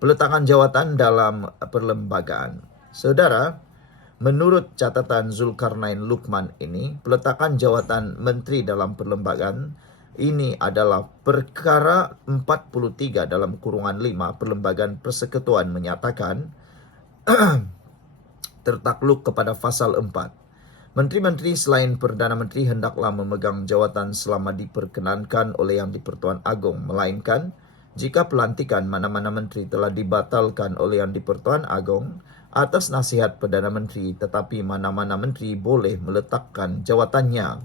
Peletakan jawatan dalam perlembagaan. Saudara, menurut catatan Zulkarnain Lukman ini, peletakan jawatan menteri dalam perlembagaan ini adalah perkara 43 dalam kurungan 5 Perlembagaan Persekutuan menyatakan tertakluk kepada pasal 4. Menteri-menteri selain Perdana Menteri hendaklah memegang jawatan selama diperkenankan oleh Yang di-Pertuan Agong, melainkan jika pelantikan mana-mana menteri telah dibatalkan oleh Yang di-Pertuan Agong atas nasihat Perdana Menteri, tetapi mana-mana menteri boleh meletakkan jawatannya.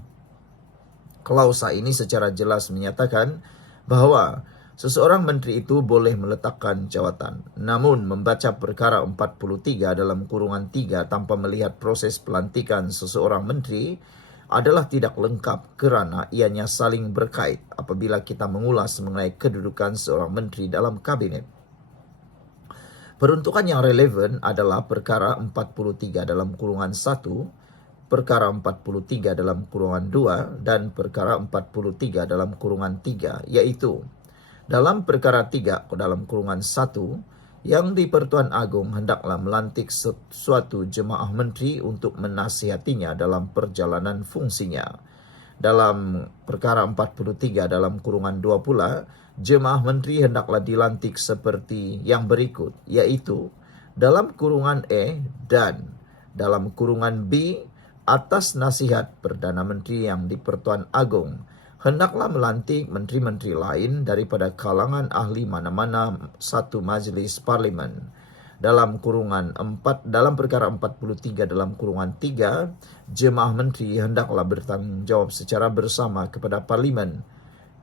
Klausa ini secara jelas menyatakan bahwa seseorang menteri itu boleh meletakkan jawatan. Namun membaca perkara 43 dalam kurungan 3 tanpa melihat proses pelantikan seseorang menteri adalah tidak lengkap kerana ianya saling berkait apabila kita mengulas mengenai kedudukan seorang menteri dalam kabinet. Peruntukan yang relevan adalah perkara 43 dalam kurungan 1, perkara 43 dalam kurungan 2, dan perkara 43 dalam kurungan 3, yaitu dalam perkara 3 dalam kurungan 1, Yang di-Pertuan Agong hendaklah melantik suatu jemaah menteri untuk menasihatinya dalam perjalanan fungsinya. Dalam perkara 43 dalam kurungan 2 pula, jemaah menteri hendaklah dilantik seperti yang berikut, yaitu dalam kurungan E dan dalam kurungan B, atas nasihat Perdana Menteri Yang di-Pertuan Agong, hendaklah melantik menteri-menteri lain daripada kalangan ahli mana-mana satu majlis parlimen. Dalam kurungan 4, dalam perkara 43 dalam kurungan 3, jemaah menteri hendaklah bertanggungjawab secara bersama kepada parlimen.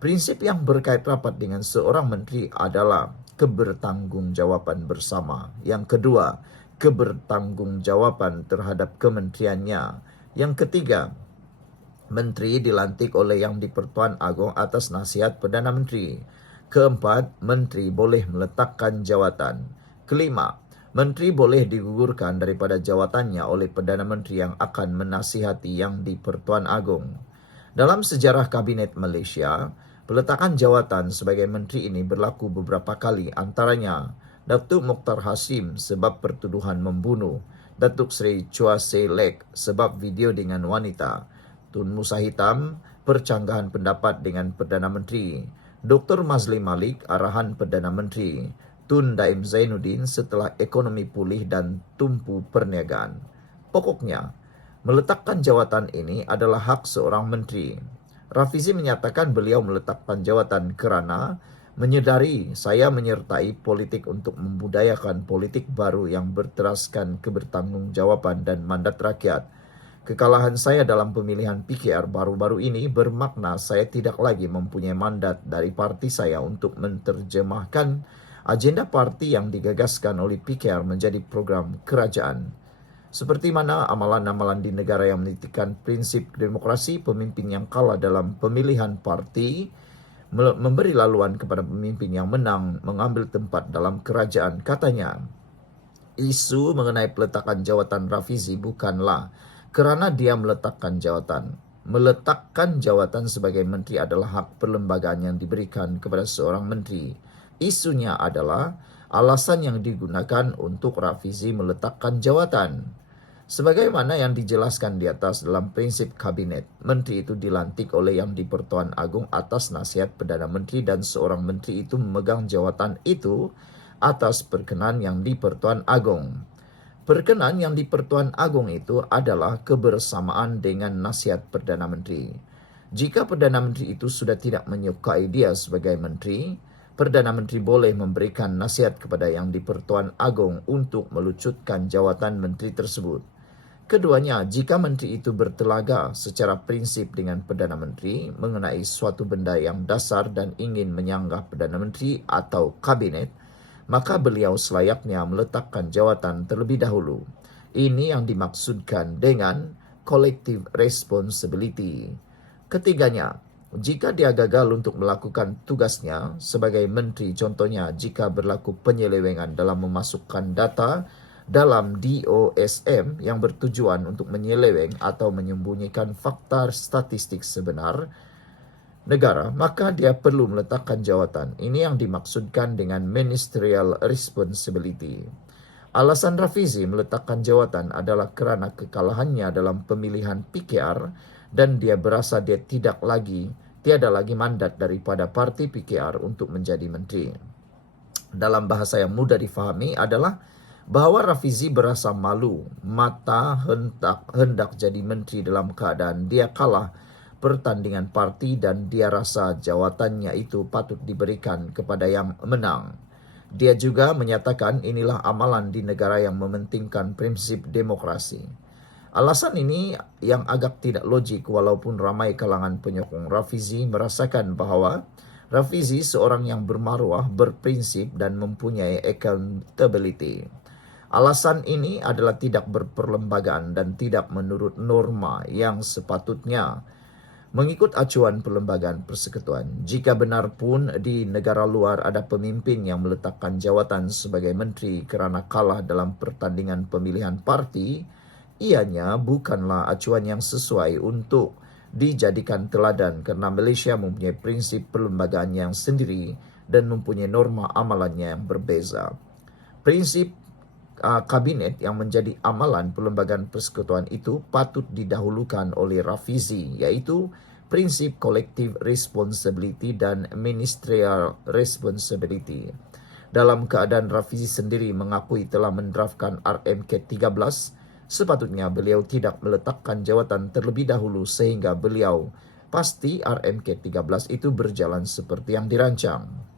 Prinsip yang berkait rapat dengan seorang menteri adalah kebertanggungjawaban bersama. Yang kedua, kebertanggungjawaban terhadap kementeriannya. Yang ketiga, menteri dilantik oleh Yang di-Pertuan Agong atas nasihat Perdana Menteri. Keempat, menteri boleh meletakkan jawatan. Kelima, menteri boleh digugurkan daripada jawatannya oleh Perdana Menteri yang akan menasihati Yang di-Pertuan Agong. Dalam sejarah Kabinet Malaysia, peletakan jawatan sebagai menteri ini berlaku beberapa kali, antaranya Datuk Mokhtar Hasim sebab pertuduhan membunuh, Datuk Seri Chua Say Lek sebab video dengan wanita, Tun Musa Hitam percanggahan pendapat dengan Perdana Menteri, Dr. Mazli Malik arahan Perdana Menteri, Tun Daim Zainuddin setelah ekonomi pulih dan tumpu perniagaan. Pokoknya, meletakkan jawatan ini adalah hak seorang menteri. Rafizi menyatakan beliau meletakkan jawatan kerana menyedari saya menyertai politik untuk membudayakan politik baru yang berteraskan kebertanggungjawaban dan mandat rakyat. Kekalahan saya dalam pemilihan PKR baru-baru ini bermakna saya tidak lagi mempunyai mandat dari parti saya untuk menerjemahkan agenda parti yang digagaskan oleh PKR menjadi program kerajaan. Seperti mana amalan-amalan di negara yang menitikan prinsip demokrasi, pemimpin yang kalah dalam pemilihan parti memberi laluan kepada pemimpin yang menang mengambil tempat dalam kerajaan. Katanya, isu mengenai peletakan jawatan Rafizi bukanlah kerana dia meletakkan jawatan. Meletakkan jawatan sebagai menteri adalah hak perlembagaan yang diberikan kepada seorang menteri. Isunya adalah alasan yang digunakan untuk Rafizi meletakkan jawatan. Sebagaimana yang dijelaskan di atas dalam prinsip kabinet, menteri itu dilantik oleh Yang di-Pertuan Agong atas nasihat Perdana Menteri dan seorang menteri itu memegang jawatan itu atas perkenan Yang di-Pertuan Agong. Perkenan Yang di-Pertuan Agong itu adalah kebersamaan dengan nasihat Perdana Menteri. Jika Perdana Menteri itu sudah tidak menyukai dia sebagai menteri, Perdana Menteri boleh memberikan nasihat kepada Yang di-Pertuan Agong untuk melucutkan jawatan menteri tersebut. Keduanya, jika menteri itu bertelaga secara prinsip dengan Perdana Menteri mengenai suatu benda yang dasar dan ingin menyanggah Perdana Menteri atau kabinet, maka beliau selayaknya meletakkan jawatan terlebih dahulu. Ini yang dimaksudkan dengan collective responsibility. Ketiganya, jika dia gagal untuk melakukan tugasnya sebagai menteri, contohnya jika berlaku penyelewengan dalam memasukkan data dalam DOSM yang bertujuan untuk menyeleweng atau menyembunyikan fakta statistik sebenar, negara, maka dia perlu meletakkan jawatan. Ini yang dimaksudkan dengan ministerial responsibility. Alasan Rafizi meletakkan jawatan adalah kerana kekalahannya dalam pemilihan PKR dan dia berasa dia tiada lagi mandat daripada parti PKR untuk menjadi menteri. Dalam bahasa yang mudah difahami adalah bahawa Rafizi berasa malu hendak jadi menteri dalam keadaan dia kalah pertandingan parti dan dia rasa jawatannya itu patut diberikan kepada yang menang. Dia juga menyatakan inilah amalan di negara yang mementingkan prinsip demokrasi. Alasan ini yang agak tidak logik walaupun ramai kalangan penyokong Rafizi merasakan bahawa Rafizi seorang yang bermaruah, berprinsip dan mempunyai accountability. Alasan ini adalah tidak berperlembagaan dan tidak menurut norma yang sepatutnya mengikut acuan Perlembagaan Persekutuan. Jika benar pun di negara luar ada pemimpin yang meletakkan jawatan sebagai menteri kerana kalah dalam pertandingan pemilihan parti, ianya bukanlah acuan yang sesuai untuk dijadikan teladan kerana Malaysia mempunyai prinsip perlembagaan yang sendiri dan mempunyai norma amalannya yang berbeza. Prinsip kabinet yang menjadi amalan Perlembagaan Persekutuan itu patut didahulukan oleh Rafizi, iaitu prinsip collective responsibility dan ministerial responsibility. Dalam keadaan Rafizi sendiri mengakui telah mendraftkan RMK 13, sepatutnya beliau tidak meletakkan jawatan terlebih dahulu sehingga beliau pasti RMK 13 itu berjalan seperti yang dirancang.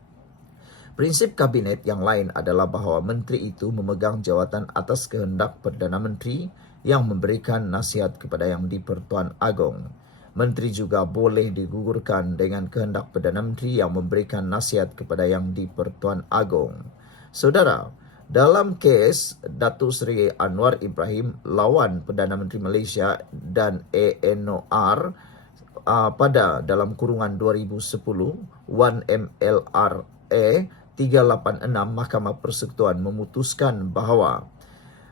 Prinsip kabinet yang lain adalah bahawa menteri itu memegang jawatan atas kehendak Perdana Menteri yang memberikan nasihat kepada yang di-Pertuan Agong. Menteri juga boleh digugurkan dengan kehendak Perdana Menteri yang memberikan nasihat kepada yang di-Pertuan Agong. Saudara, dalam kes Datuk Seri Anwar Ibrahim lawan Perdana Menteri Malaysia dan ANOR pada dalam kurungan 2010, 1MLRA 386, Mahkamah Persekutuan memutuskan bahawa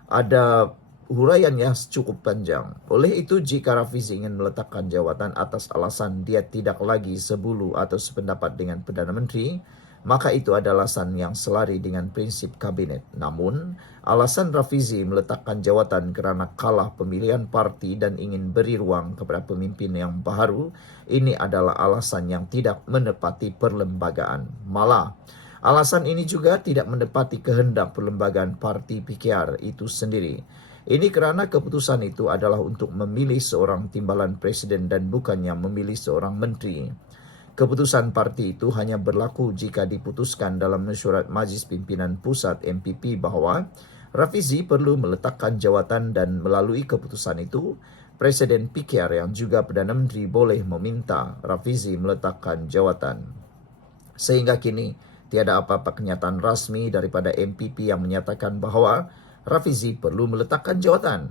ada huraian yang cukup panjang. Oleh itu, jika Rafizi ingin meletakkan jawatan atas alasan dia tidak lagi sebulu atau sependapat dengan Perdana Menteri, maka itu adalah alasan yang selari dengan prinsip kabinet. Namun, alasan Rafizi meletakkan jawatan kerana kalah pemilihan parti dan ingin beri ruang kepada pemimpin yang baharu, ini adalah alasan yang tidak menepati perlembagaan. Malah, alasan ini juga tidak menepati kehendak Perlembagaan Parti PKR itu sendiri. Ini kerana keputusan itu adalah untuk memilih seorang timbalan presiden dan bukannya memilih seorang menteri. Keputusan parti itu hanya berlaku jika diputuskan dalam mesyuarat Majlis Pimpinan Pusat MPP bahawa Rafizi perlu meletakkan jawatan dan melalui keputusan itu, Presiden PKR yang juga Perdana Menteri boleh meminta Rafizi meletakkan jawatan. Sehingga kini, tiada apa-apa kenyataan rasmi daripada MPP yang menyatakan bahawa Rafizi perlu meletakkan jawatan.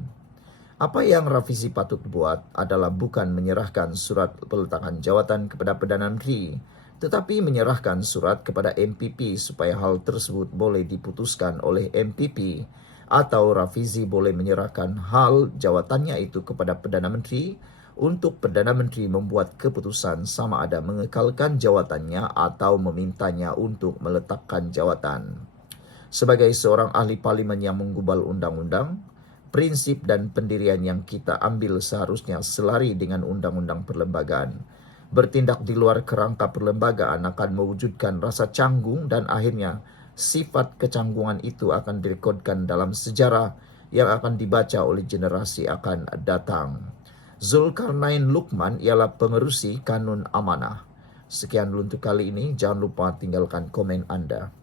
Apa yang Rafizi patut buat adalah bukan menyerahkan surat peletakan jawatan kepada Perdana Menteri, tetapi menyerahkan surat kepada MPP supaya hal tersebut boleh diputuskan oleh MPP, atau Rafizi boleh menyerahkan hal jawatannya itu kepada Perdana Menteri untuk Perdana Menteri membuat keputusan sama ada mengekalkan jawatannya atau memintanya untuk meletakkan jawatan. Sebagai seorang ahli parlimen yang menggubal undang-undang, prinsip dan pendirian yang kita ambil seharusnya selari dengan undang-undang perlembagaan. Bertindak di luar kerangka perlembagaan akan mewujudkan rasa canggung dan akhirnya sifat kecanggungan itu akan direkodkan dalam sejarah yang akan dibaca oleh generasi akan datang. Zulkarnain Luqman ialah pengerusi Kanun Amanah. Sekian dulu untuk kali ini. Jangan lupa tinggalkan komen anda.